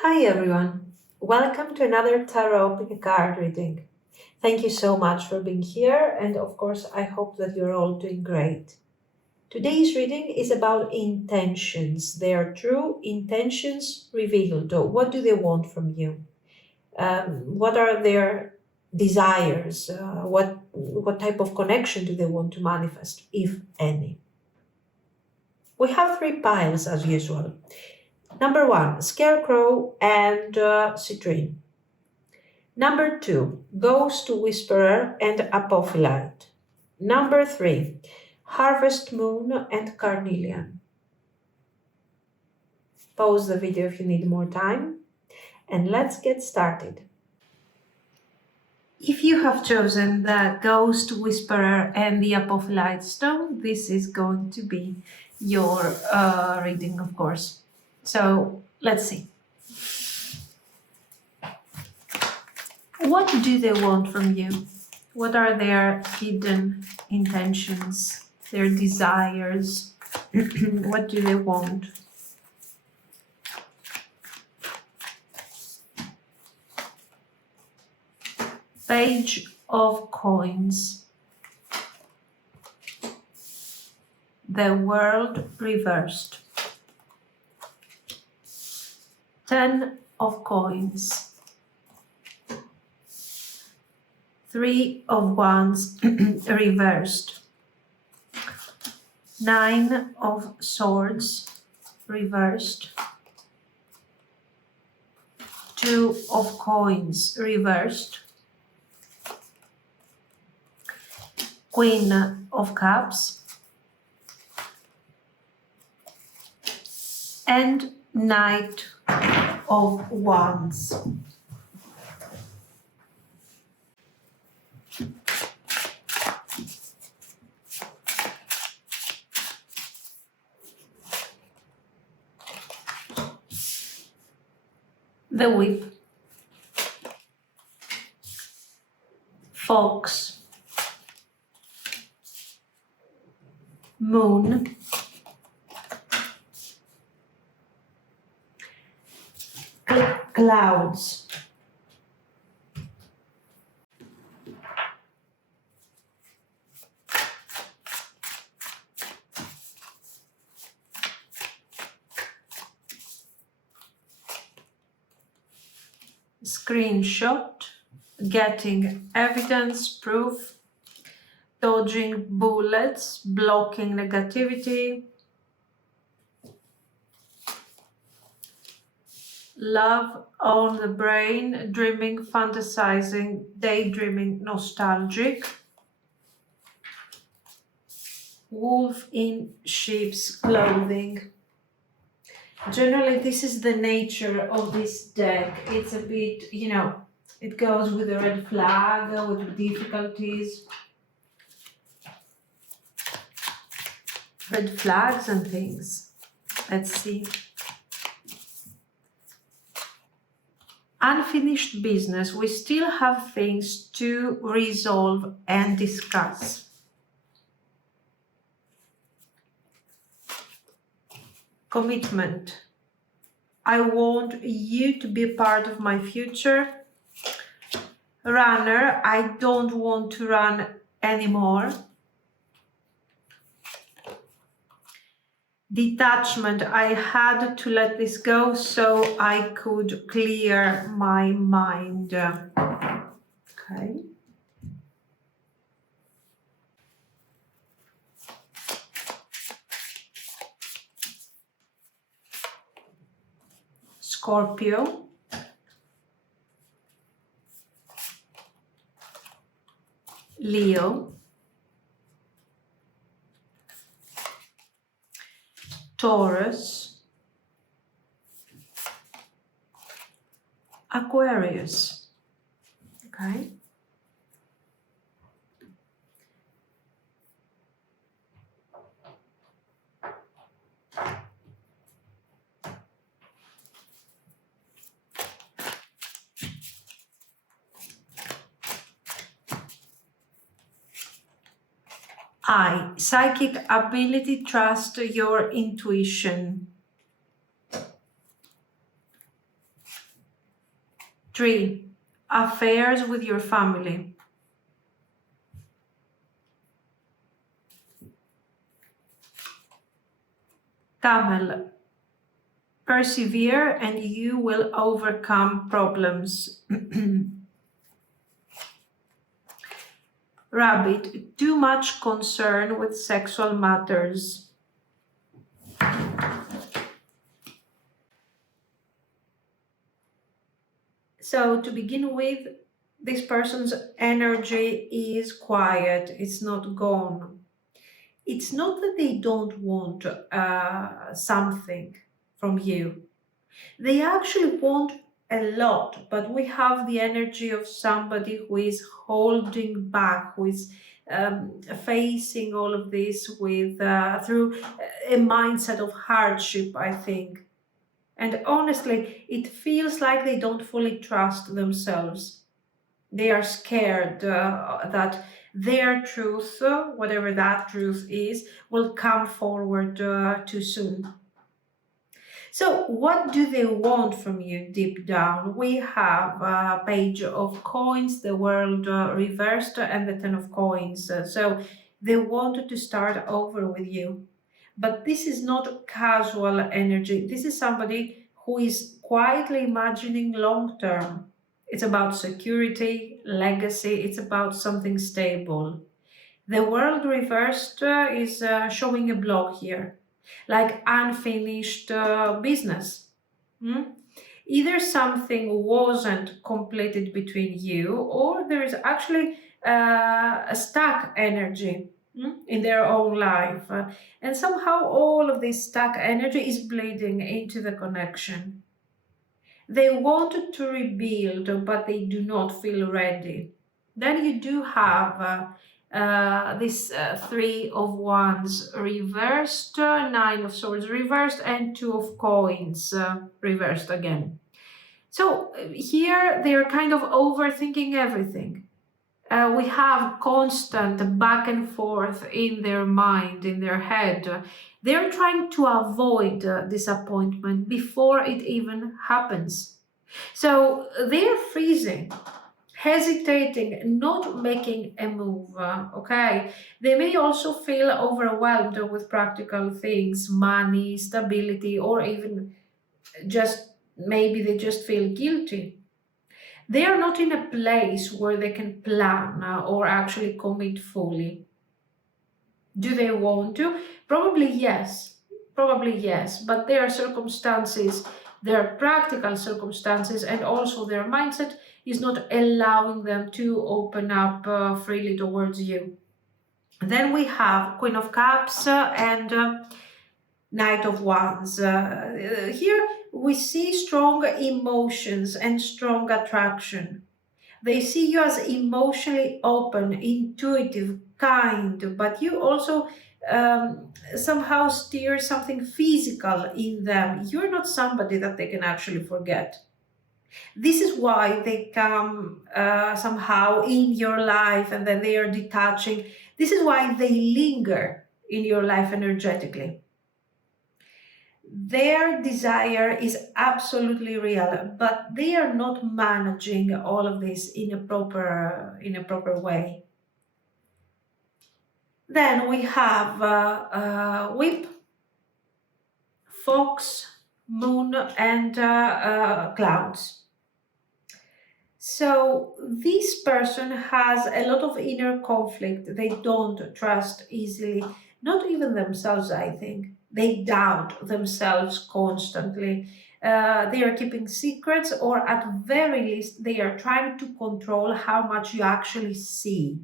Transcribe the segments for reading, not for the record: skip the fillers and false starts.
Hi everyone, welcome to another tarot pick a card reading. Thank you so much for being here, and of course, I hope that you're all doing great. Today's reading is about intentions. Their true intentions revealed. What do they want from you? What are their desires? What type of connection do they want to manifest, if any? We have three piles as usual. Number one, Scarecrow and CITRINE. Number two, Ghost Whisperer and APOPHYLLITE. Number three, Harvest Moon and Carnelian. Pause the video if you need more time, and let's get started. If you have chosen the Ghost Whisperer and the APOPHYLLITE stone, this is going to be your reading, of course. So let's see. What do they want from you? What are their hidden intentions, their desires? What do they want? Page of Coins. The World reversed. 10 of Coins. 3 of Wands reversed. 9 of Swords reversed. 2 of Coins reversed. Queen of Cups. And Knight of Wands. The Whip. Fox. Moon. Clouds. Screenshot. Getting evidence, proof. Dodging bullets, blocking negativity. Love on the brain, dreaming, fantasizing, daydreaming, nostalgic. Wolf in sheep's clothing. Generally, this is the nature of this deck. It's a bit, it goes with a red flag, with difficulties. Red flags and things. Let's see. Unfinished business. We still have things to resolve and discuss. Commitment. I want you to be a part of my future. Runner. I don't want to run anymore. Detachment. I had to let this go so I could clear my mind. Okay. Scorpio. Leo. Taurus. Aquarius. Okay. I, psychic ability, trust your intuition. 3. Affairs with your family. Camel. Persevere and you will overcome problems. Rabbit. Too much concern with sexual matters. So to begin with, this person's energy is quiet, it's not gone. It's not that they don't want something from you. They actually want a lot, but we have the energy of somebody who is holding back, who is facing all of this with through a mindset of hardship, I think. And honestly, it feels like they don't fully trust themselves. They are scared that their truth, whatever that truth is, will come forward too soon. So what do they want from you deep down? We have a page of coins, the world reversed, and the 10 of coins. So they wanted to start over with you. But this is not casual energy. This is somebody who is quietly imagining long term. It's about security, legacy, it's about something stable. The world reversed is showing a block here, like unfinished business. Hmm? Either something wasn't completed between you, or there is actually a stuck energy in their own life. And somehow all of this stuck energy is bleeding into the connection. They wanted to rebuild, but they do not feel ready. Then you do have this Three of Wands reversed, Nine of Swords reversed, and Two of Coins reversed again. So here they're kind of overthinking everything. We have constant back and forth in their mind, in their head. They're trying to avoid disappointment before it even happens. So they're freezing, hesitating, not making a move. Okay, they may also feel overwhelmed with practical things, money, stability, or even just maybe they just feel guilty. They are not in a place where they can plan or actually commit fully. Do they want to? Probably yes. Probably yes. But there are circumstances, there are practical circumstances, and also their mindset is not allowing them to open up freely towards you. Then we have Queen of Cups and Knight of Wands. Here we see strong emotions and strong attraction. They see you as emotionally open, intuitive, kind, but you also somehow steer something physical in them. You're not somebody that they can actually forget. This is why they come somehow in your life and then they are detaching. This is why they linger in your life energetically. Their desire is absolutely real, but they are not managing all of this in a proper way. Then we have whip, fox, moon, and clouds. So this person has a lot of inner conflict. They don't trust easily, not even themselves, I think. They doubt themselves constantly. They are keeping secrets, or at very least, they are trying to control how much you actually see.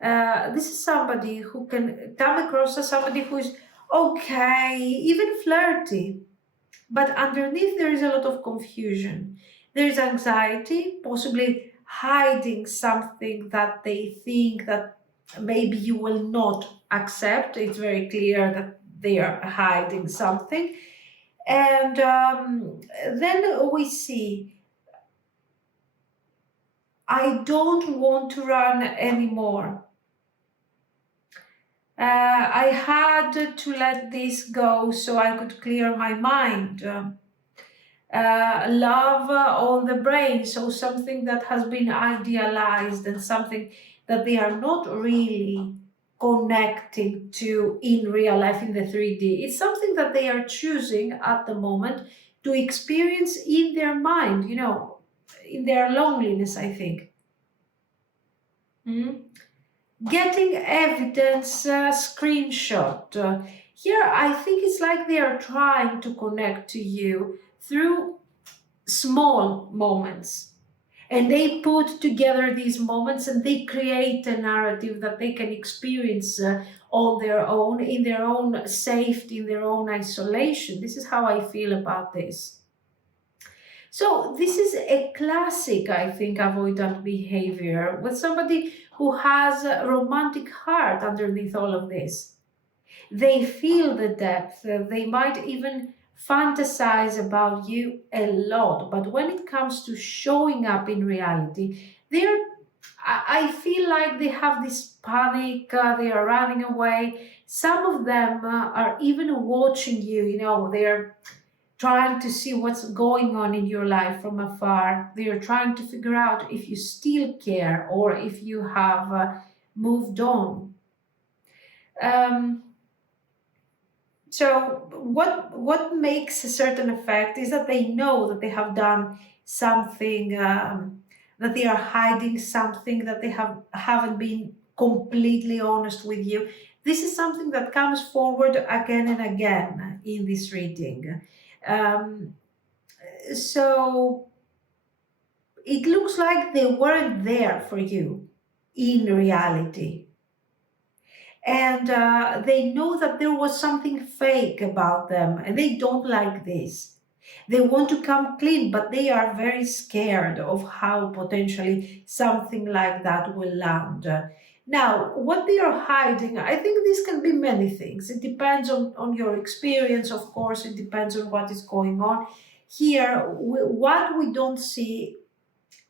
This is somebody who can come across as somebody who is okay, even flirty, but underneath there is a lot of confusion. There is anxiety, possibly hiding something that they think that maybe you will not accept. It's very clear that they are hiding something. And then we see, I don't want to run anymore. I had to let this go so I could clear my mind. love on the brain, so something that has been idealized and something that they are not really connecting to in real life in the 3D. It's something that they are choosing at the moment to experience in their mind, in their loneliness, I think. Mm. Getting evidence screenshot. Here, I think it's like they are trying to connect to you through small moments. And they put together these moments and they create a narrative that they can experience on their own, in their own safety, in their own isolation. This is how I feel about this. So this is a classic, I think, avoidant behavior with somebody who has a romantic heart underneath all of this. They feel the depth. They might even fantasize about you a lot. But when it comes to showing up in reality, I feel like they have this panic, they are running away. Some of them are even watching you, they're trying to see what's going on in your life from afar. They are trying to figure out if you still care or if you have moved on. Um, so what makes a certain effect is that they know that they have done something, that they are hiding something, that they haven't been completely honest with you. This is something that comes forward again and again in this reading. Um, so it looks like they weren't there for you in reality. And they know that there was something fake about them and they don't like this. They want to come clean, but they are very scared of how potentially something like that will land. Now, what they are hiding, I think this can be many things. It depends on your experience, of course, it depends on what is going on. Here, what we don't see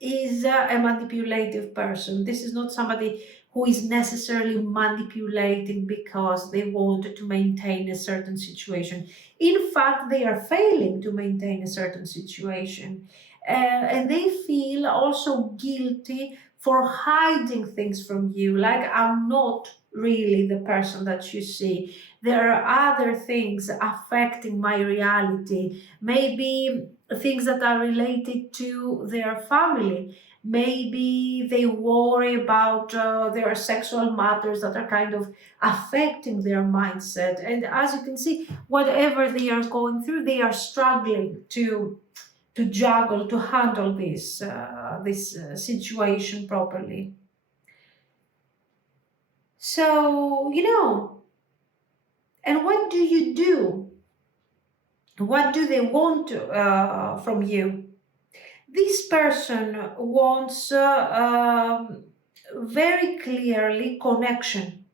is a manipulative person. This is not somebody who is necessarily manipulating because they want to maintain a certain situation. In fact, they are failing to maintain a certain situation. And they feel also guilty for hiding things from you. Like, I'm not really the person that you see. There are other things affecting my reality. Maybe things that are related to their family. Maybe they worry about their sexual matters that are kind of affecting their mindset. And as you can see, whatever they are going through, they are struggling to juggle, to handle this situation properly. So, and what do you do? What do they want from you? This person wants very clearly connection.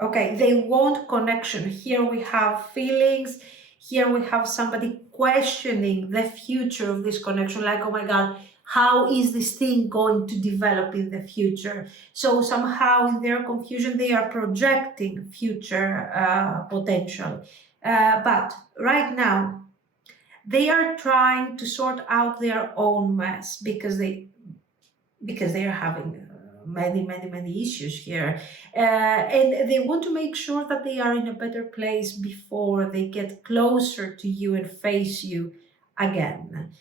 Okay, they want connection. Here we have feelings. Here we have somebody questioning the future of this connection. Like, oh my God, how is this thing going to develop in the future? So somehow in their confusion, they are projecting future potential. But right now, they are trying to sort out their own mess because they are having many issues here, and they want to make sure that they are in a better place before they get closer to you and face you again.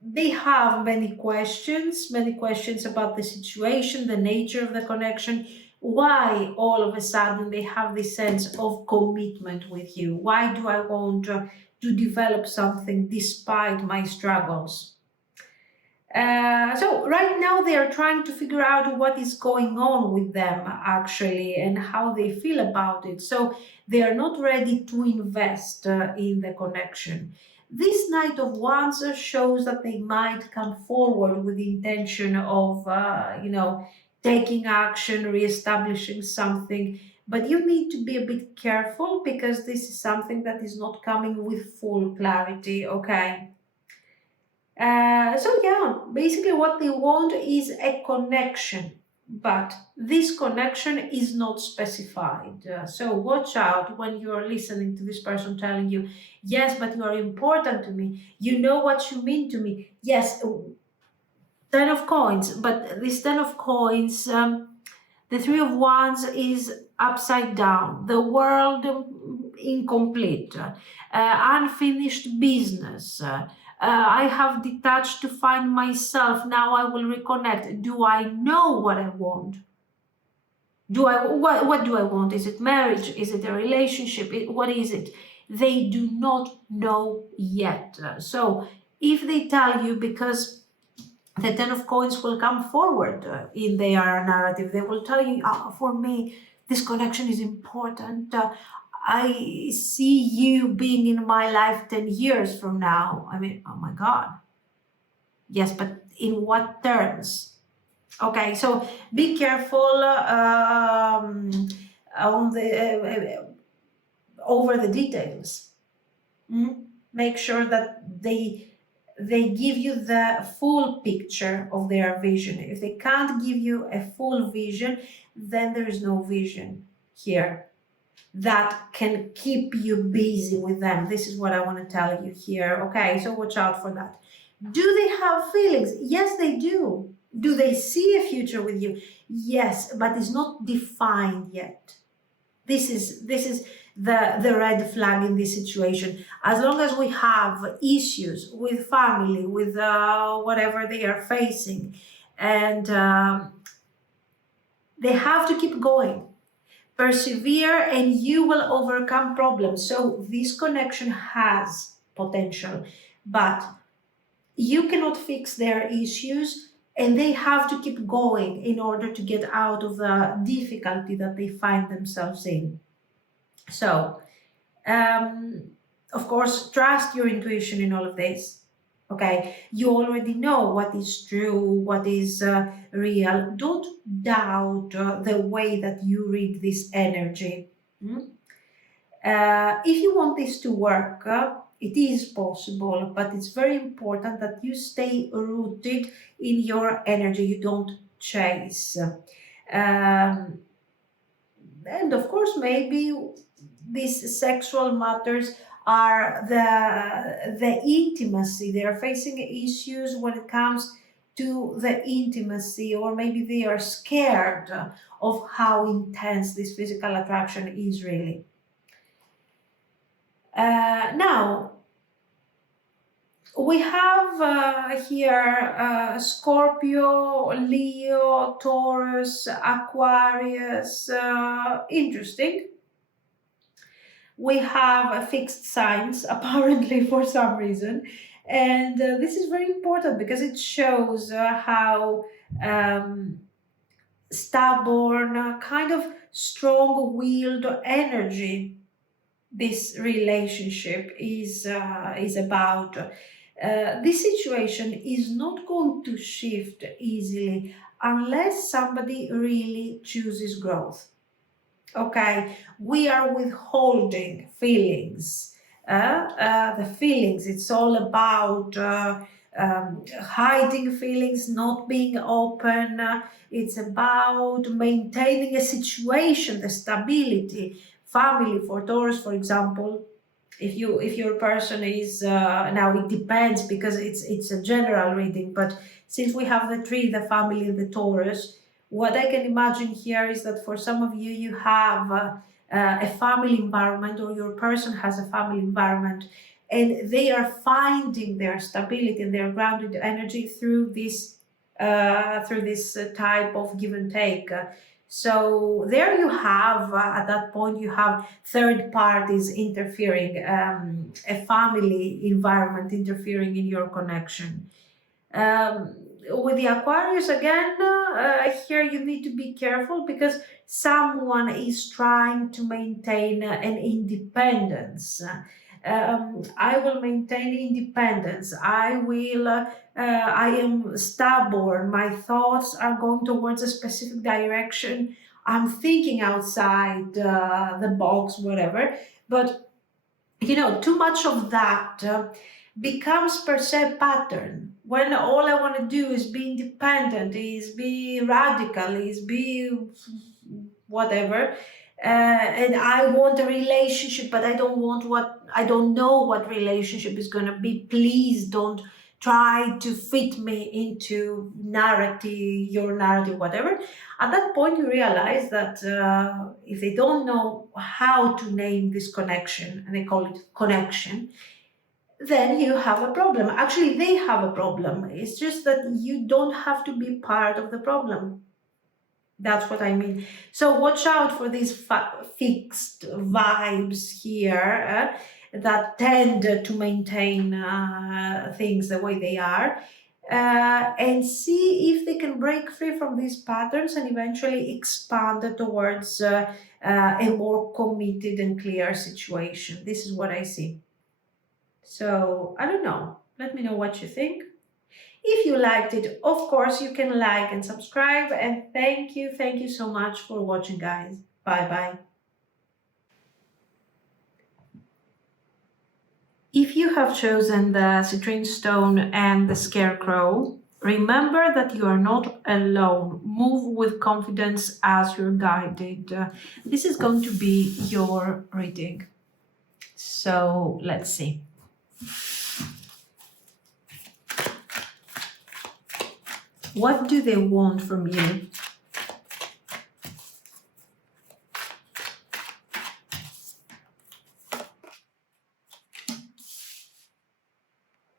They have many questions about the situation, the nature of the connection, why all of a sudden they have this sense of commitment with you. Why do I want to develop something despite my struggles? So right now they are trying to figure out what is going on with them actually and how they feel about it. So they are not ready to invest in the connection. This Knight of Wands shows that they might come forward with the intention of, taking action, reestablishing something. But you need to be a bit careful because this is something that is not coming with full clarity, okay? So yeah, basically what they want is a connection. but this connection is not specified. So watch out when you're listening to this person telling you, yes, but you are important to me. You know what you mean to me. Yes, 10 of coins, but this 10 of coins, the Three of Wands is upside down. The world incomplete. Unfinished business. I have detached to find myself. Now I will reconnect. Do I know what I want? What do I want? Is it marriage? Is it a relationship? What is it? They do not know yet. So if they tell you, because the Ten of Coins will come forward in their narrative, they will tell you, for me, this connection is important. I see you being in my life 10 years from now. I mean, oh my God. Yes, but in what terms? Okay, so be careful on the over the details. Make sure that they give you the full picture of their vision. If they can't give you a full vision, then there is no vision here that can keep you busy with them. This is what I want to tell you here. Okay, so watch out for that. Do they have feelings? Yes, they do. Do they see a future with you? Yes, but it's not defined yet. This is the red flag in this situation. As long as we have issues with family, with whatever they are facing, and they have to keep going. Persevere and you will overcome problems. So this connection has potential, but you cannot fix their issues and they have to keep going in order to get out of the difficulty that they find themselves in. So, of course, trust your intuition in all of this. Okay, you already know what is true, what is real. Don't doubt the way that you read this energy. If you want this to work, it is possible, but it's very important that you stay rooted in your energy. You don't chase. And of course, maybe these sexual matters are the intimacy. They are facing issues when it comes to the intimacy, or maybe they are scared of how intense this physical attraction is really. Now, we have here Scorpio, Leo, Taurus, Aquarius. Interesting. We have fixed signs, apparently, for some reason. And this is very important because it shows how stubborn, kind of strong-willed energy this relationship is about. This situation is not going to shift easily unless somebody really chooses growth. Okay, we are withholding feelings. The feelings, it's all about hiding feelings, not being open. It's about maintaining a situation, the stability. Family for Taurus, for example, if your person is now it depends because it's a general reading, but since we have the tree, the family, and the Taurus, what I can imagine here is that for some of you, you have a family environment, or your person has a family environment, and they are finding their stability and their grounded energy through this type of give and take. So there you have, at that point, you have third parties interfering, a family environment interfering in your connection. With the Aquarius again, here you need to be careful because someone is trying to maintain an independence. I will maintain independence. I am stubborn. My thoughts are going towards a specific direction. I'm thinking outside the box, whatever. But too much of that becomes per se pattern, when all I want to do is be independent, is be radical, is be whatever, and I want a relationship, but I don't know what relationship is going to be. Please don't try to fit me into your narrative, whatever. At that point, you realize that if they don't know how to name this connection, and they call it connection, then you have a problem. Actually, they have a problem. It's just that you don't have to be part of the problem. That's what I mean. So watch out for these fixed vibes here that tend to maintain things the way they are. And see if they can break free from these patterns and eventually expand towards a more committed and clear situation. This is what I see. So I don't know. Let me know what you think. If you liked it, of course, you can like and subscribe. And thank you so much for watching, guys. Bye bye. If you have chosen the citrine stone and the scarecrow, remember that you are not alone. Move with confidence as you're guided. This is going to be your reading. So let's see. What do they want from you?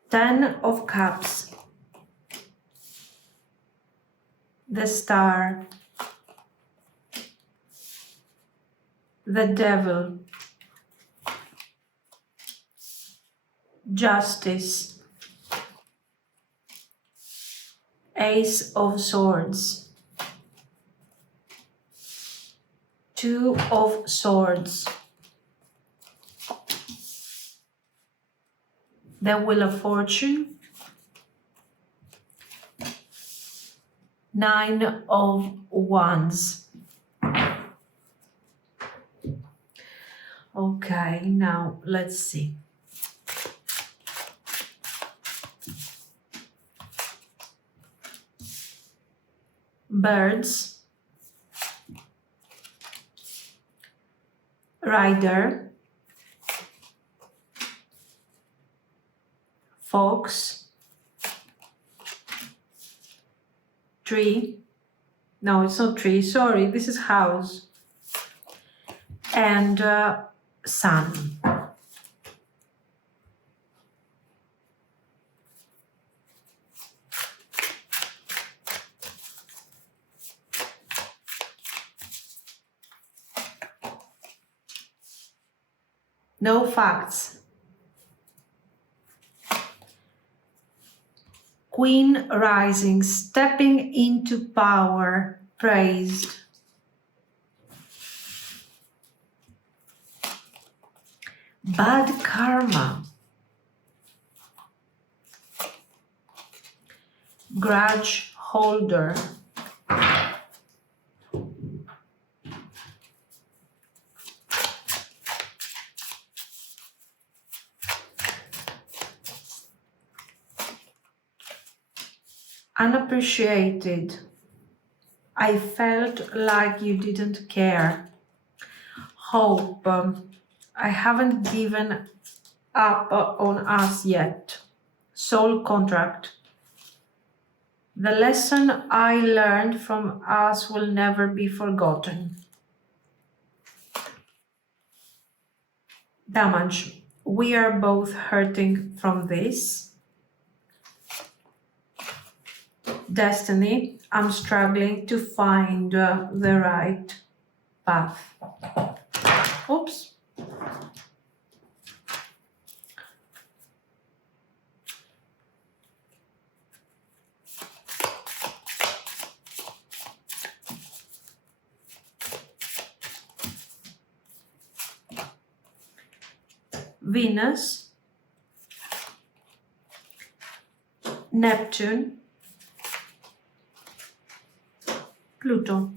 Ten of Cups, the Star, the Devil, Justice, Ace of Swords, Two of Swords, the Wheel of Fortune, Nine of Wands. Okay, now let's see. Birds, Rider, Fox, Tree. No, it's not tree. Sorry, this is house. And sun. No facts. Queen rising, stepping into power, praised. Bad karma. Grudge holder. Unappreciated. I felt like you didn't care. Hope. I haven't given up on us yet. Soul contract. The lesson I learned from us will never be forgotten. Damage. We are both hurting from this. Destiny. I'm struggling to find the right path. Oops. Venus, Neptune, Pluto.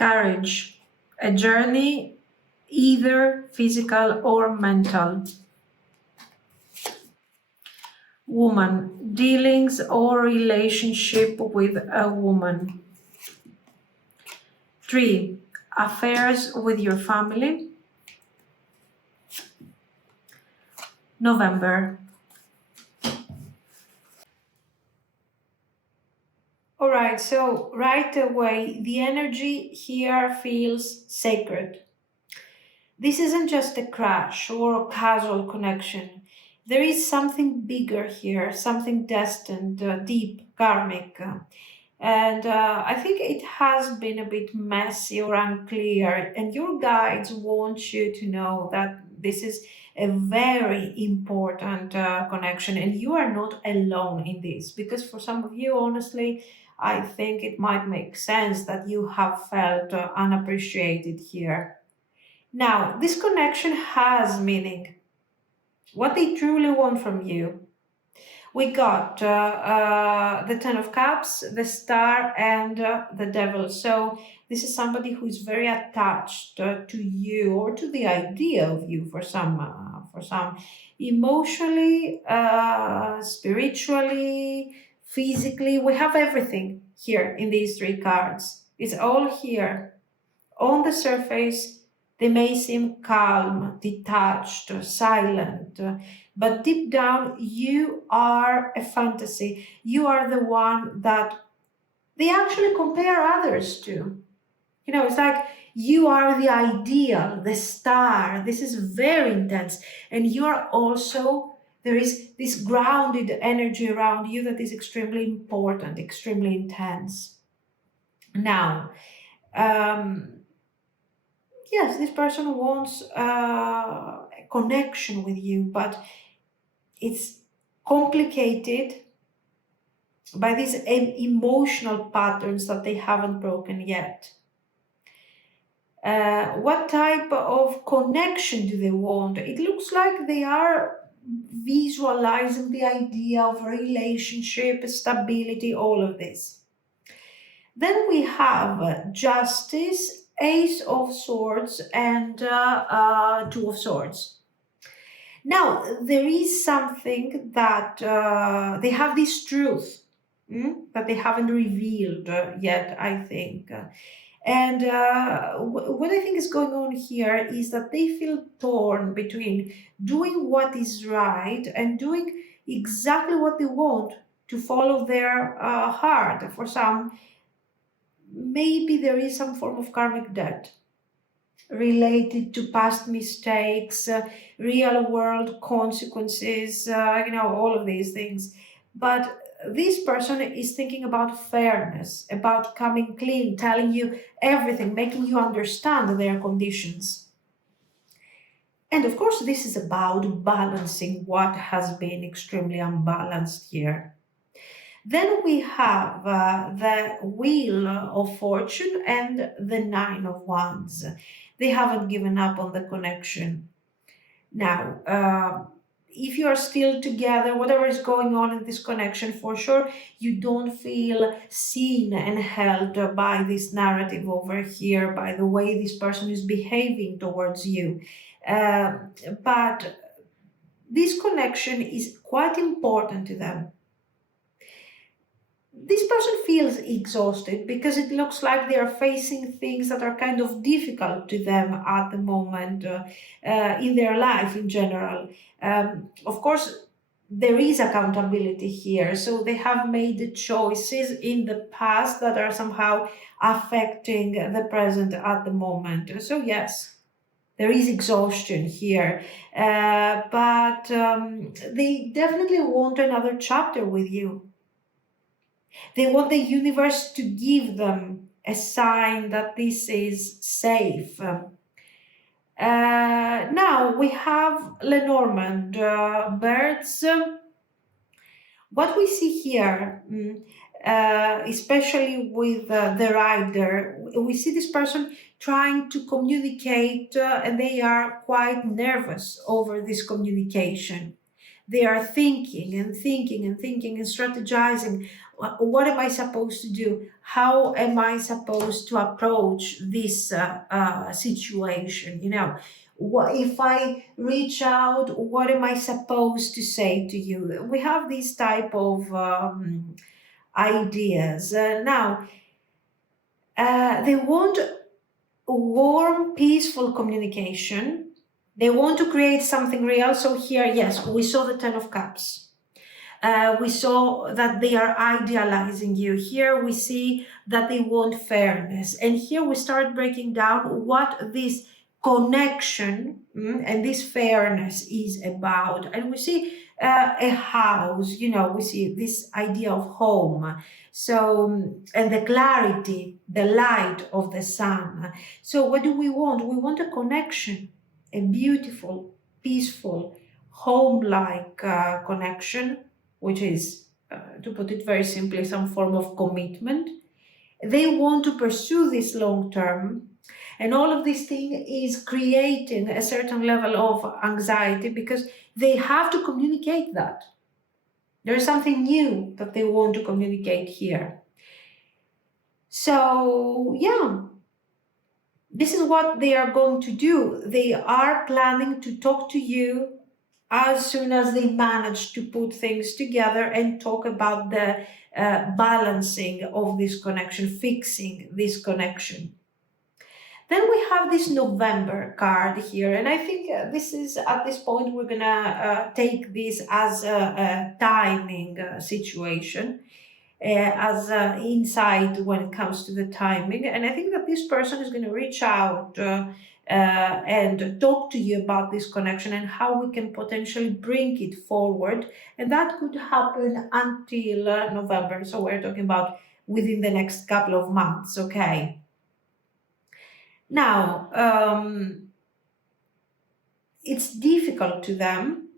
Courage, a journey either physical or mental. Woman, dealings or relationship with a woman. 3. Affairs with your family. November. Alright, so right away, the energy here feels sacred. This isn't just a crash or a casual connection. There is something bigger here, something destined, deep, karmic. And I think it has been a bit messy or unclear, and your guides want you to know that this is a very important connection, and you are not alone in this. Because for some of you, honestly, I think it might make sense that you have felt unappreciated here. Now, this connection has meaning. What they truly want from you. We got the Ten of Cups, the Star, and the Devil. So this is somebody who is very attached to you or to the idea of you for some, emotionally, spiritually, physically. We have everything here in these three cards. It's all here. On the surface, they may seem calm, detached, silent, but deep down, you are a fantasy. You are the one that they actually compare others to. You know, it's like you are the ideal, the star. This is very intense. And you are also, there is this grounded energy around you that is extremely important, extremely intense. Now, um, yes, this person wants a connection with you, but it's complicated by these emotional patterns that they haven't broken yet. What type of connection do they want? It looks like they are visualizing the idea of a relationship, stability, all of this. Then we have Justice, Ace of Swords, and Two of Swords. Now, there is something that they have this truth that they haven't revealed yet, I think. And what I think is going on here is that they feel torn between doing what is right and doing exactly what they want to follow their heart. For some, maybe there is some form of karmic debt related to past mistakes, real world consequences, all of these things. But this person is thinking about fairness, about coming clean, telling you everything, making you understand their conditions. And of course, this is about balancing what has been extremely unbalanced here. Then we have the Wheel of Fortune and the Nine of Wands. They haven't given up on the connection. Now, if you are still together, whatever is going on in this connection, for sure, you don't feel seen and held by this narrative over here, by the way this person is behaving towards you. But this connection is quite important to them. This person feels exhausted because it looks like they are facing things that are kind of difficult to them at the moment in their life in general. Of course, there is accountability here, so they have made the choices in the past that are somehow affecting the present at the moment. So, yes. There is exhaustion here, but they definitely want another chapter with you. They want the universe to give them a sign that this is safe. Now we have Lenormand birds. What we see here, especially with the rider, we see this person trying to communicate and they are quite nervous over this communication. They are thinking and thinking and thinking and strategizing. What am I supposed to do? How am I supposed to approach this situation? What if I reach out? What am I supposed to say to you? We have these type of ideas. They want warm, peaceful communication. They want to create something real. So here, yes, we saw the Ten of Cups. We saw that they are idealizing you. Here we see that they want fairness. And here we start breaking down what this connection and this fairness is about. And we see a house, we see this idea of home. So, and the clarity, the light of the sun. So what do we want? We want a connection, a beautiful, peaceful, home-like connection, which is, to put it very simply, some form of commitment. They want to pursue this long term. And all of this thing is creating a certain level of anxiety because they have to communicate that. There is something new that they want to communicate here. So, yeah, this is what they are going to do. They are planning to talk to you as soon as they manage to put things together and talk about the balancing of this connection, fixing this connection. Then we have this November card here, and I think this is, at this point, we're gonna take this as a timing situation, as insight when it comes to the timing. And I think that this person is gonna reach out and talk to you about this connection and how we can potentially bring it forward. And that could happen until November. So we're talking about within the next couple of months, okay? Now, it's difficult to them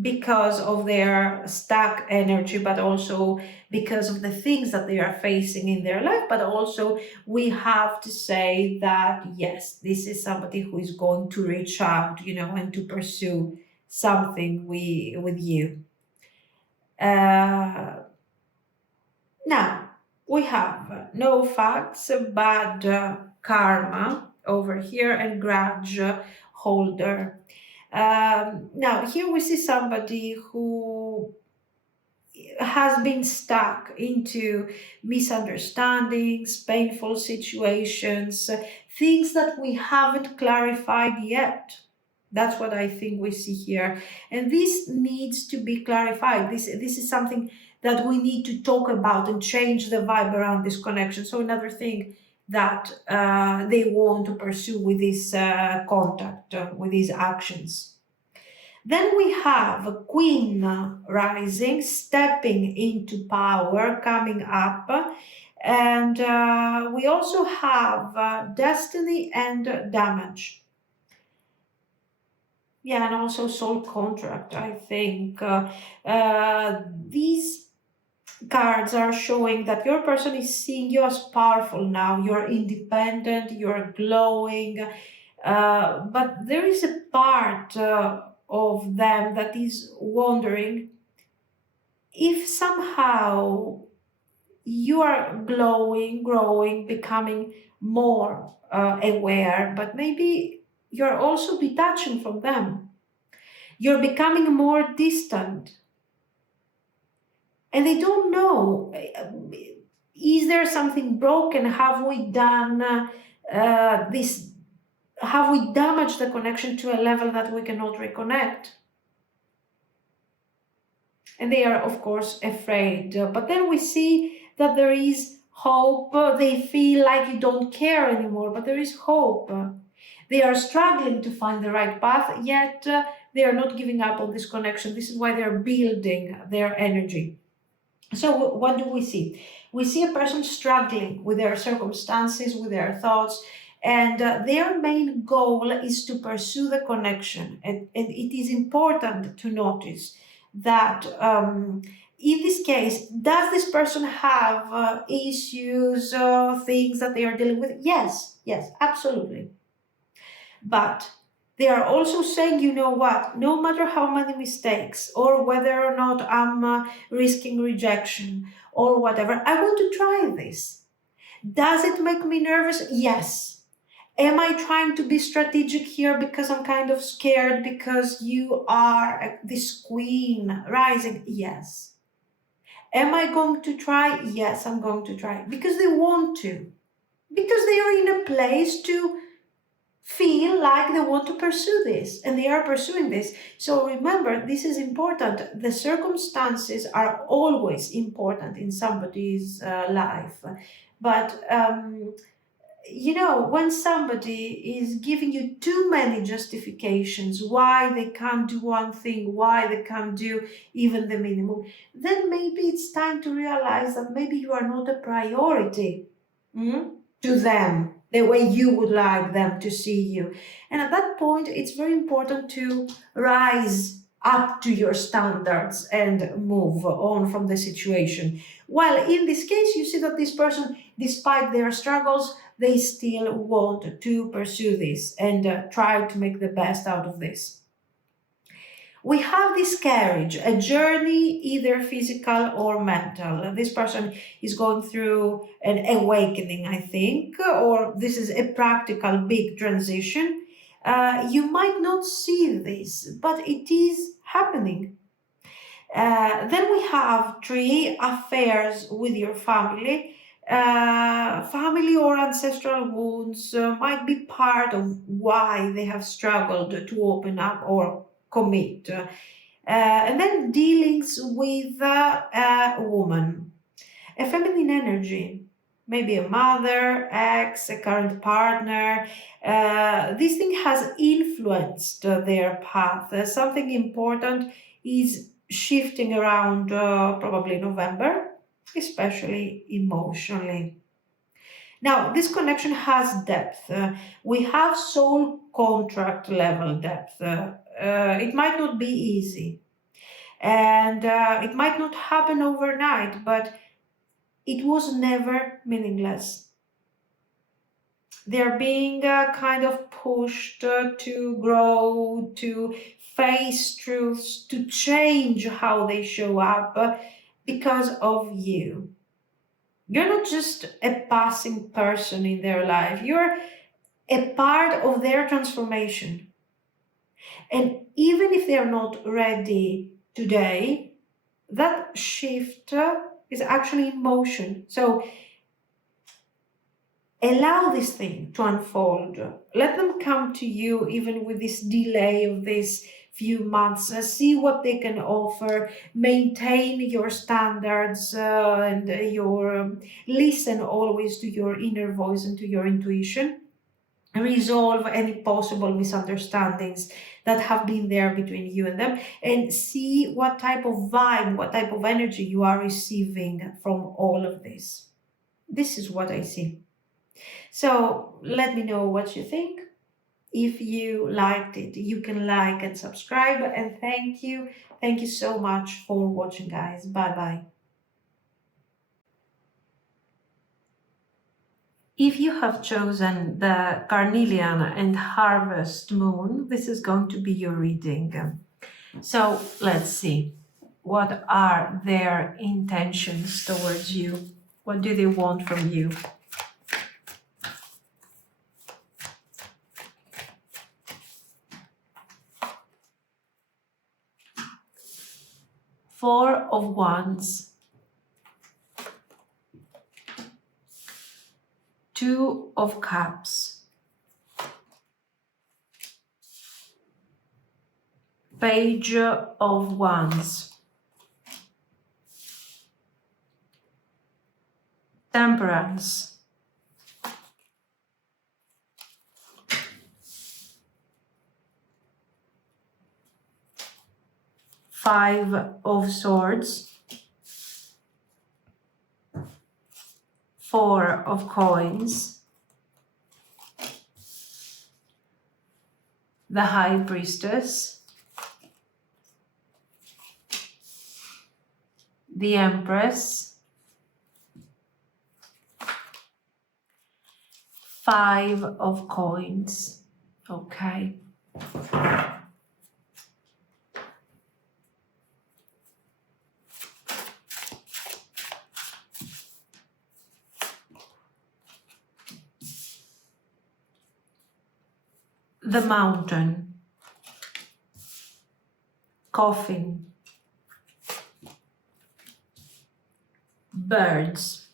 because of their stuck energy, but also because of the things that they are facing in their life. But also, we have to say that, yes, this is somebody who is going to reach out, and to pursue something with you. Now, we have no facts, bad karma over here, and grudge holder. Now, here we see somebody who has been stuck into misunderstandings, painful situations, things that we haven't clarified yet. That's what I think we see here. And this needs to be clarified. This is something that we need to talk about and change the vibe around this connection. So another thing that they want to pursue with this contact, with these actions. Then we have a Queen rising, stepping into power, coming up. And we also have destiny and damage. Yeah, and also soul contract, I think. These cards are showing that your person is seeing you as powerful now. You're independent, you're glowing. But there is a part of them that is wondering if somehow you are glowing, growing, becoming more aware, but maybe you're also detaching from them. You're becoming more distant. And they don't know, is there something broken? Have we done this? Have we damaged the connection to a level that we cannot reconnect? And they are, of course, afraid. But then we see that there is hope. They feel like you don't care anymore, but there is hope. They are struggling to find the right path, yet they are not giving up on this connection. This is why they're building their energy. So what do we see? We see a person struggling with their circumstances, with their thoughts, and their main goal is to pursue the connection. And it is important to notice that in this case, does this person have issues, things that they are dealing with? Yes, absolutely. But They are also saying, you know what, no matter how many mistakes or whether or not I'm risking rejection or whatever, I want to try this. Does it make me nervous? Yes. Am I trying to be strategic here because I'm kind of scared because you are this queen rising? Yes. Am I going to try? Yes, I'm going to try because they want to. Because they are in a place to feel like they want to pursue this and they are pursuing this. So remember, this is important. The circumstances are always important in somebody's life. But when somebody is giving you too many justifications why they can't do one thing, why they can't do even the minimum, then maybe it's time to realize that maybe you are not a priority to them the way you would like them to see you. And at that point, it's very important to rise up to your standards and move on from the situation. While in this case, you see that this person, despite their struggles, they still want to pursue this and try to make the best out of this. We have this carriage, a journey, either physical or mental. This person is going through an awakening, I think, or this is a practical big transition. You might not see this, but it is happening. Then we have three, affairs with your family. Family or ancestral wounds might be part of why they have struggled to open up or commit. And then dealings with a woman, a feminine energy, maybe a mother, ex, a current partner. This thing has influenced their path. Something important is shifting around probably November, especially emotionally. Now, this connection has depth. We have soul contract level depth. It might not be easy and it might not happen overnight, but it was never meaningless. They're being kind of pushed to grow, to face truths, to change how they show up because of you. You're not just a passing person in their life, you're a part of their transformation. And even if they're not ready today, that shift is actually in motion. So allow this thing to unfold. Let them come to you even with this delay of this few months. See what they can offer. Maintain your standards and your listen always to your inner voice and to your intuition. Resolve any possible misunderstandings that have been there between you and them, and see what type of vibe, what type of energy you are receiving from all of this. This is what I see. So let me know what you think. If you liked it, you can like and subscribe. And thank you. Thank you so much for watching, guys. Bye bye. If you have chosen the Carnelian and Harvest Moon, this is going to be your reading. So let's see. What are their intentions towards you? What do they want from you? Four of Wands, Two of Cups, Page of Wands, Temperance, Five of Swords, Four of Coins, the High Priestess, the Empress, Five of Coins. Okay. The Mountain, Coffin, Birds,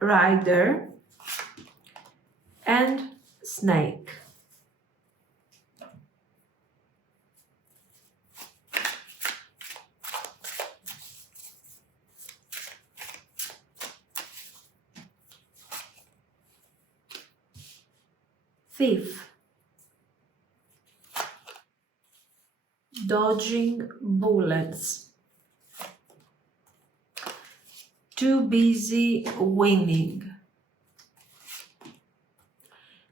Rider, and Snake. Thief, Dodging bullets, Too busy winning,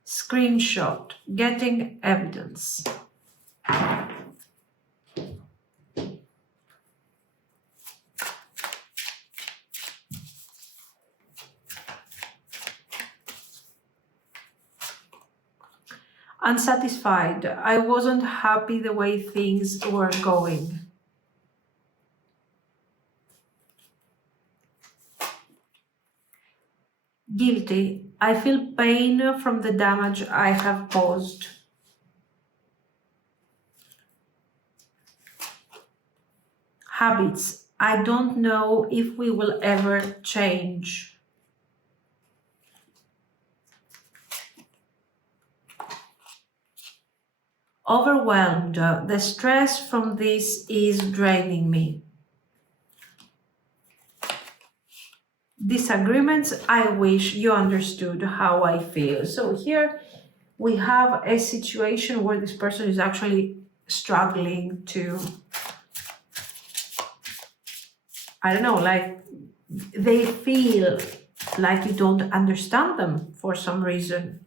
Screenshot, getting evidence. Unsatisfied. I wasn't happy the way things were going. Guilty. I feel pain from the damage I have caused. Habits. I don't know if we will ever change. Overwhelmed. The stress from this is draining me. Disagreements. I wish you understood how I feel. So here we have a situation where this person is actually struggling to, I don't know, like they feel like you don't understand them for some reason.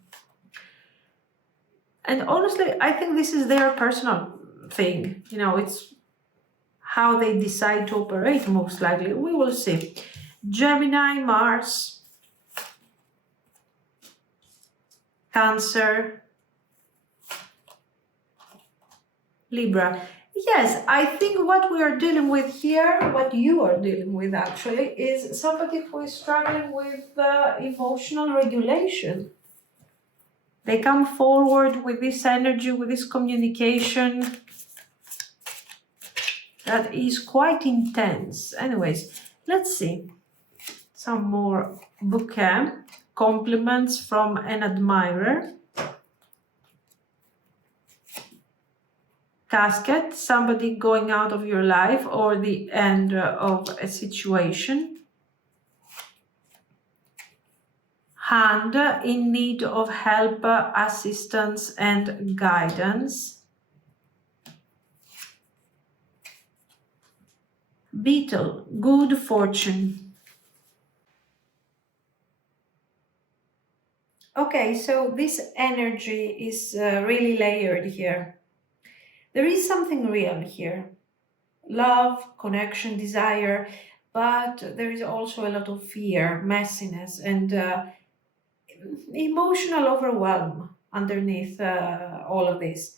And honestly, I think this is their personal thing. You know, it's how they decide to operate, most likely. We will see. Gemini, Mars, Cancer, Libra. Yes, I think what we are dealing with here, what you are dealing with actually, is somebody who is struggling with emotional regulation. They come forward with this energy, with this communication that is quite intense. Anyways, let's see. Some more bouquet, compliments from an admirer. Casket, somebody going out of your life or the end of a situation. Hand, in need of help, assistance, and guidance. Beetle, good fortune. Okay, so this energy is really layered here. There is something real here. Love, connection, desire, but there is also a lot of fear, messiness, and emotional overwhelm underneath all of this.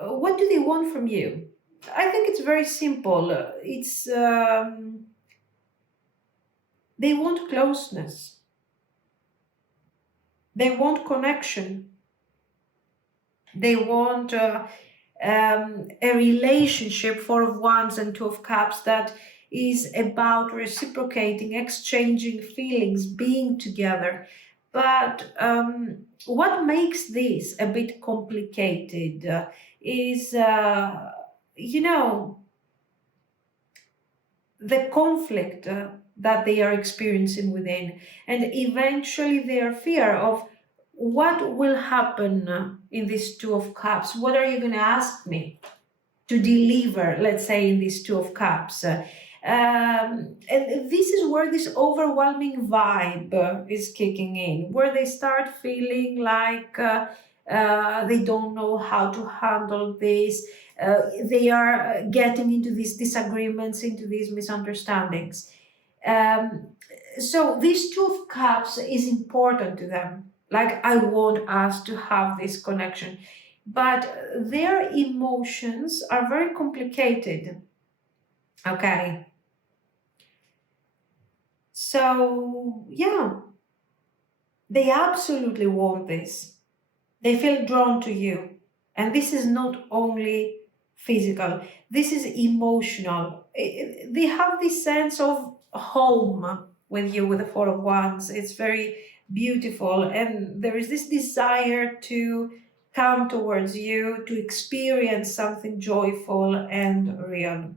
What do they want from you? I think it's very simple. It's they want closeness. They want connection. They want a relationship, Four of Wands and Two of Cups, that is about reciprocating, exchanging feelings, being together. But what makes this a bit complicated is, you know, the conflict that they are experiencing within, and eventually their fear of what will happen in this Two of Cups. What are you going to ask me to deliver, let's say, in this Two of Cups? And this is where this overwhelming vibe is kicking in, where they start feeling like they don't know how to handle this. They are getting into these disagreements, into these misunderstandings. So this Two of Cups is important to them. Like, I want us to have this connection. But their emotions are very complicated. Okay. So, yeah, they absolutely want this. They feel drawn to you. And this is not only physical, this is emotional. They have this sense of home with you with the Four of Wands. It's very beautiful. And there is this desire to come towards you, to experience something joyful and real.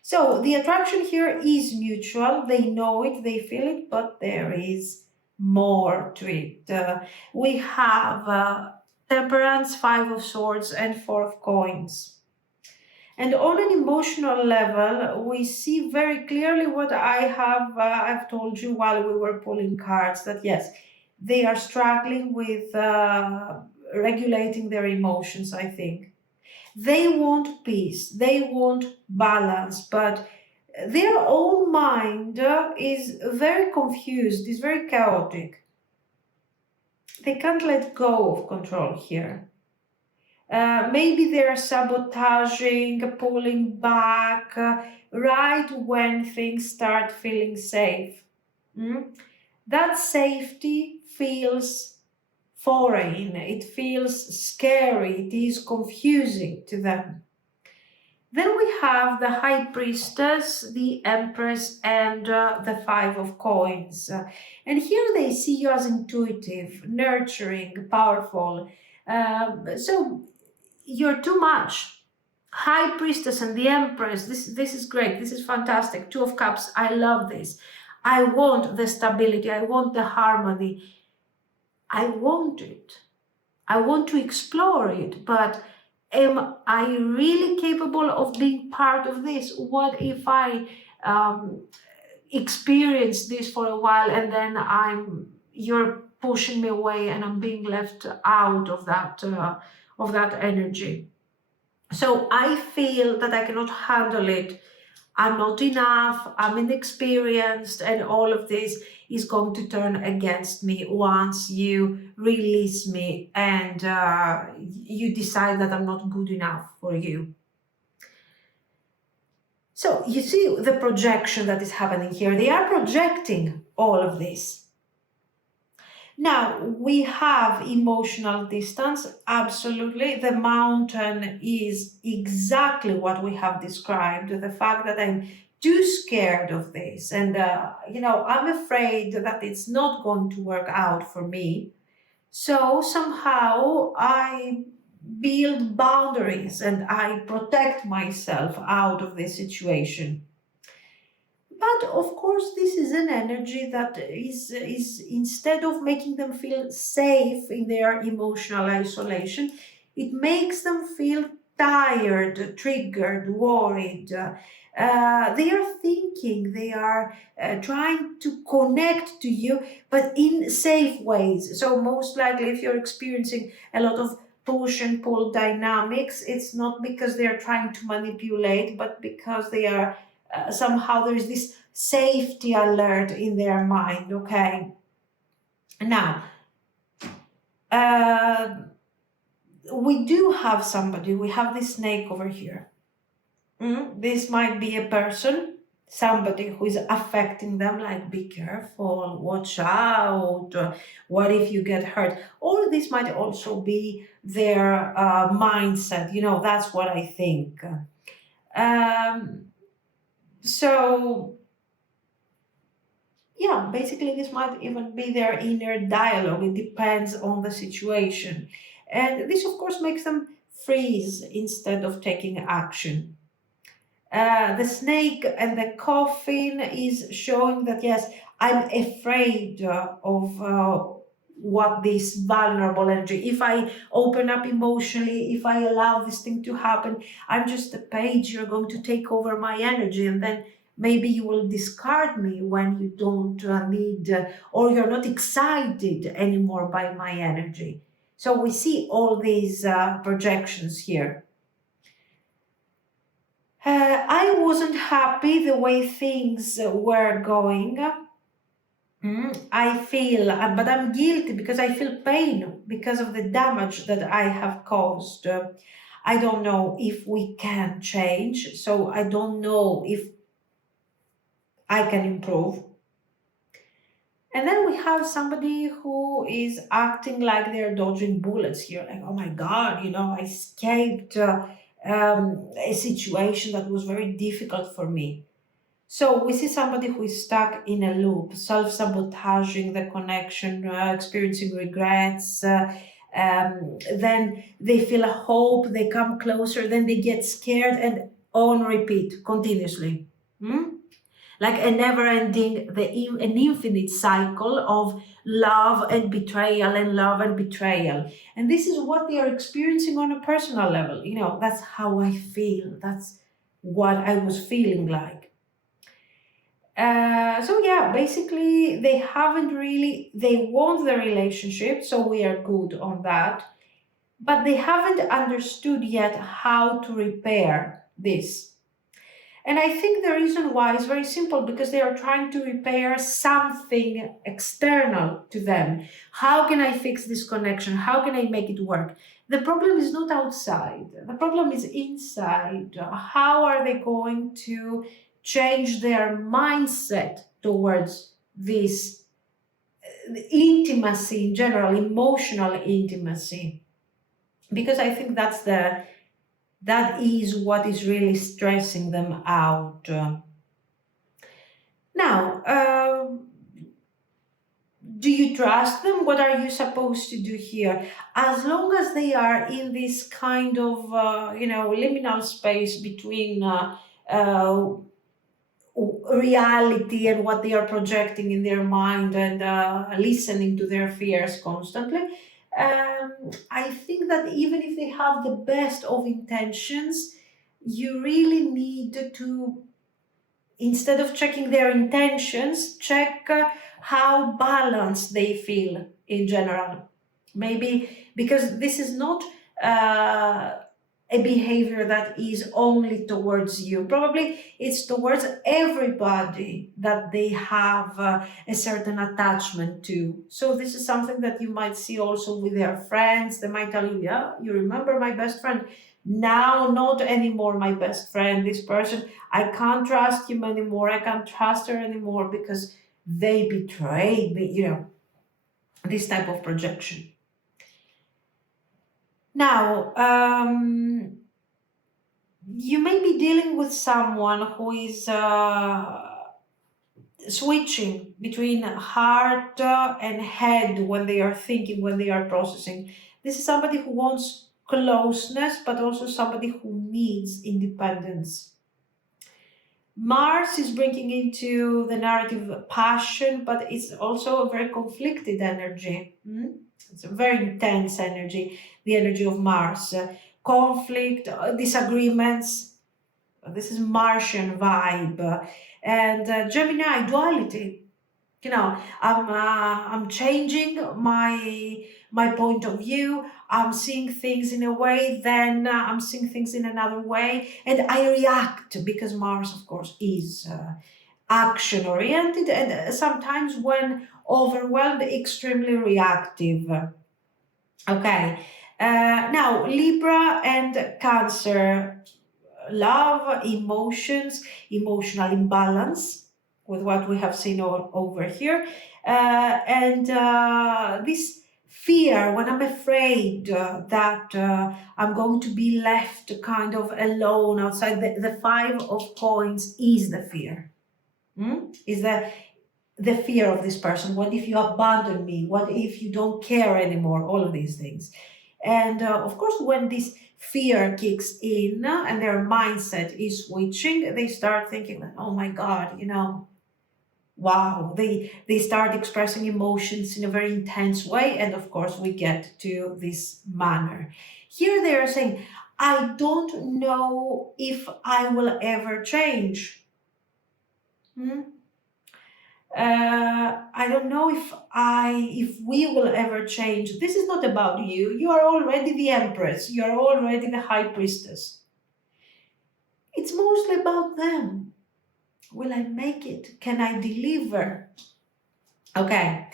So the attraction here is mutual. They know it, they feel it, but there is more to it. We have Temperance, Five of Swords, and Four of Coins. And on an emotional level, we see very clearly what I've told you while we were pulling cards, that yes, they are struggling with regulating their emotions, I think. They want peace, they want balance, but their own mind is very confused, is very chaotic. They can't let go of control here. Maybe they're sabotaging, pulling back right when things start feeling safe. Mm? That safety feels foreign, it feels scary, it is confusing to them. Then we have the High Priestess, the Empress, and the Five of Coins. And here they see you as intuitive, nurturing, powerful. So you're too much. High Priestess and the Empress, this is great, this is fantastic. Two of Cups, I love this. I want the stability, I want the harmony. I want it. I want to explore it, but am I really capable of being part of this? What if I experience this for a while and then you're pushing me away and I'm being left out of that energy? So I feel that I cannot handle it. I'm not enough, I'm inexperienced, and all of this is going to turn against me once you release me and you decide that I'm not good enough for you. So you see the projection that is happening here. They are projecting all of this. Now, we have emotional distance, absolutely. The mountain is exactly what we have described. The fact that I'm too scared of this and, I'm afraid that it's not going to work out for me. So somehow I build boundaries and I protect myself out of this situation. But of course, this is an energy that is instead of making them feel safe in their emotional isolation, it makes them feel tired, triggered, worried. They are thinking, they are trying to connect to you, but in safe ways. So, most likely, if you're experiencing a lot of push and pull dynamics, it's not because they are trying to manipulate, but because they are somehow there is this safety alert in their mind. Okay, now uh, we do have somebody, we have this snake over here. This might be a person, somebody who is affecting them, like be careful, watch out, what if you get hurt. Or this might also be their mindset, that's what I think. um, so yeah, basically, this might even be their inner dialogue. It depends on the situation. And this, of course, makes them freeze instead of taking action. The snake and the coffin is showing that, yes, I'm afraid of what this vulnerable energy, if I open up emotionally, if I allow this thing to happen, I'm just a page, you're going to take over my energy, and then maybe you will discard me when you don't need, or you're not excited anymore by my energy. So we see all these projections here. I wasn't happy the way things were going. I feel, but I'm guilty because I feel pain because of the damage that I have caused. I don't know if we can change, so I don't know if I can improve. And then we have somebody who is acting like they're dodging bullets here, like, oh my God, I escaped a situation that was very difficult for me. So we see somebody who is stuck in a loop, self-sabotaging the connection, experiencing regrets. Then they feel a hope, they come closer, then they get scared, and on repeat continuously. Hmm? Like a never-ending, an infinite cycle of love and betrayal and love and betrayal. And this is what they are experiencing on a personal level. That's how I feel. That's what I was feeling like. So yeah, basically they haven't really, they want the relationship, so we are good on that, but they haven't understood yet how to repair this. And I think the reason why is very simple, because they are trying to repair something external to them. How can I fix this connection? How can I make it work? The problem is not outside, the problem is inside. How are they going to change their mindset towards this intimacy in general, emotional intimacy? Because I think that is what is really stressing them out. Now, do you trust them? What are you supposed to do here? As long as they are in this kind of, liminal space between uh, reality and what they are projecting in their mind, and listening to their fears constantly, I think that even if they have the best of intentions, you really need to, instead of checking their intentions, check how balanced they feel in general. Maybe because this is not a behavior that is only towards you. Probably it's towards everybody that they have a certain attachment to. So this is something that you might see also with their friends. They might tell you, yeah, you remember my best friend? Now, not anymore my best friend. This person, I can't trust him anymore. I can't trust her anymore because they betrayed me. This type of projection. Now, you may be dealing with someone who is switching between heart and head when they are thinking, when they are processing. This is somebody who wants closeness, but also somebody who needs independence. Mars is bringing into the narrative passion, but it's also a very conflicted energy. It's a very intense energy, the energy of Mars. Conflict, disagreements. This is Martian vibe. And Gemini, duality. I'm changing my point of view. I'm seeing things in a way, then I'm seeing things in another way, and I react because Mars, of course, is action oriented, and sometimes when overwhelmed, extremely reactive. Okay. Now, Libra and Cancer, love, emotions, emotional imbalance, with what we have seen over here. And this fear, when I'm afraid that I'm going to be left kind of alone outside, the Five of Coins is the fear. Is the fear of this person. What if you abandon me? What if you don't care anymore? All of these things. And of course, when this fear kicks in and their mindset is switching, they start thinking, like, oh my God, wow. They start expressing emotions in a very intense way. And of course, we get to this manner. Here they are saying, I don't know if I will ever change. Hmm? I don't know if we will ever change. This is not about you. You are already the empress. You are already the high priestess. It's mostly about them. Will I make it? Can I deliver? Okay.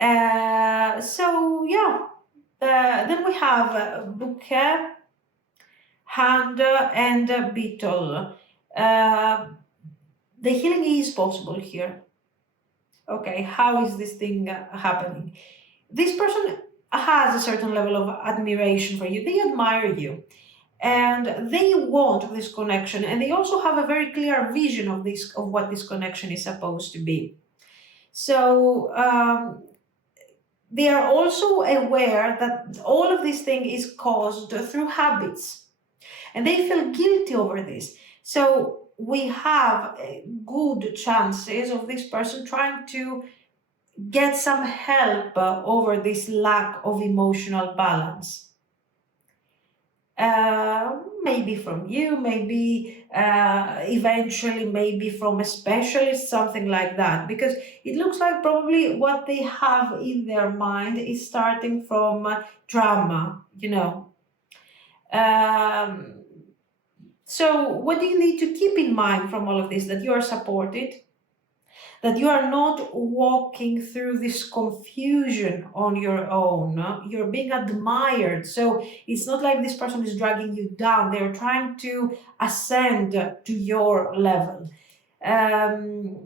So yeah, then we have bouquet, hand, and beetle. Uh, the healing is possible here. Okay, how is this thing happening? This person has a certain level of admiration for you. They admire you, and they want this connection, and they also have a very clear vision of this, of what this connection is supposed to be. So they are also aware that all of this thing is caused through habits, and they feel guilty over this. So we have good chances of this person trying to get some help over this lack of emotional balance. Maybe from you, maybe eventually, maybe from a specialist, something like that. Because it looks like probably what they have in their mind is starting from drama, you know. Um, so, what do you need to keep in mind from all of this? That you are supported, that you are not walking through this confusion on your own. You're being admired. So it's not like this person is dragging you down. They're trying to ascend to your level. Um,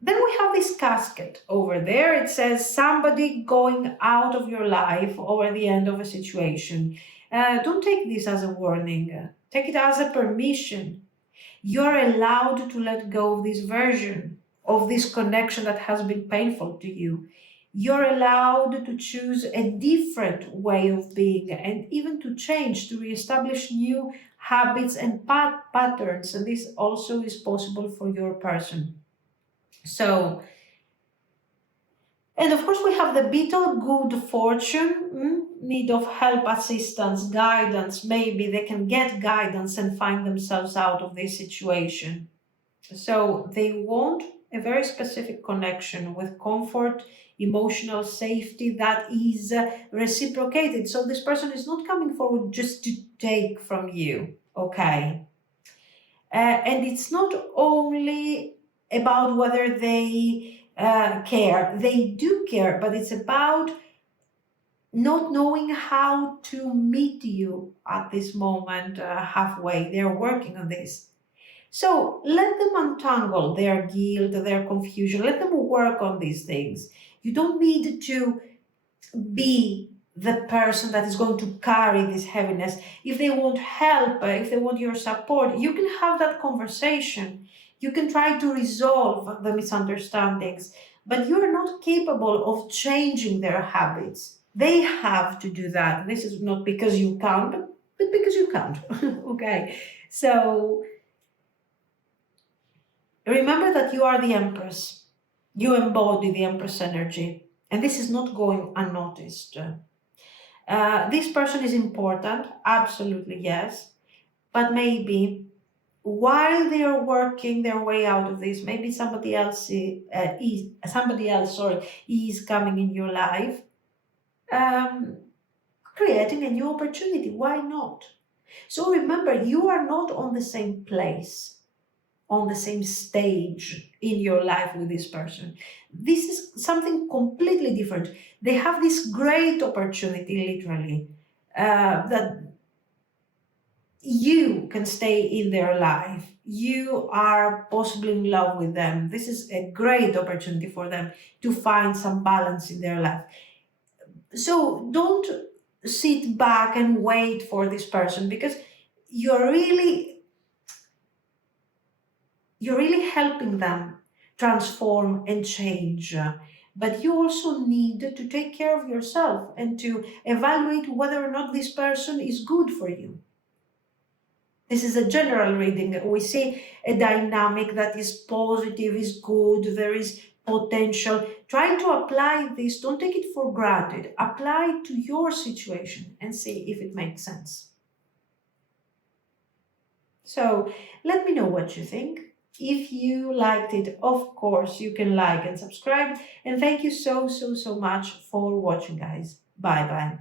then we have this casket over there. It says somebody going out of your life over the end of a situation. Don't take this as a warning. Take it as a permission. You're allowed to let go of this version of this connection that has been painful to you. You're allowed to choose a different way of being and even to change, to reestablish new habits and patterns. And this also is possible for your person. So, and of course, we have the beetle, good fortune, need of help, assistance, guidance. Maybe they can get guidance and find themselves out of this situation. So they want a very specific connection with comfort, emotional safety that is reciprocated. So this person is not coming forward just to take from you, okay? And it's not only about whether they care, they do care, but it's about not knowing how to meet you at this moment halfway. They're working on this. So let them untangle their guilt, their confusion. Let them work on these things. You don't need to be the person that is going to carry this heaviness. If they want help, if they want your support, you can have that conversation. You can try to resolve the misunderstandings, but you are not capable of changing their habits. They have to do that. This is not because you can't, but because you can't. Okay. So remember that you are the Empress. You embody the Empress energy, and this is not going unnoticed. This person is important, absolutely yes, but maybe while they are working their way out of this, maybe somebody else, sorry, is coming in your life, um, creating a new opportunity. Why not? So remember, you are not on the same place, on the same stage in your life with this person. This is something completely different. They have this great opportunity, literally, that you can stay in their life. You are possibly in love with them. This is a great opportunity for them to find some balance in their life. So don't sit back and wait for this person, because you're really you're really helping them transform and change. But you also need to take care of yourself and to evaluate whether or not this person is good for you. This is a general reading. We see a dynamic that is positive, is good, there is potential. Try to apply this, don't take it for granted. Apply it to your situation and see if it makes sense. So let me know what you think. If you liked it, of course, you can like and subscribe. And thank you so much for watching, guys. Bye bye.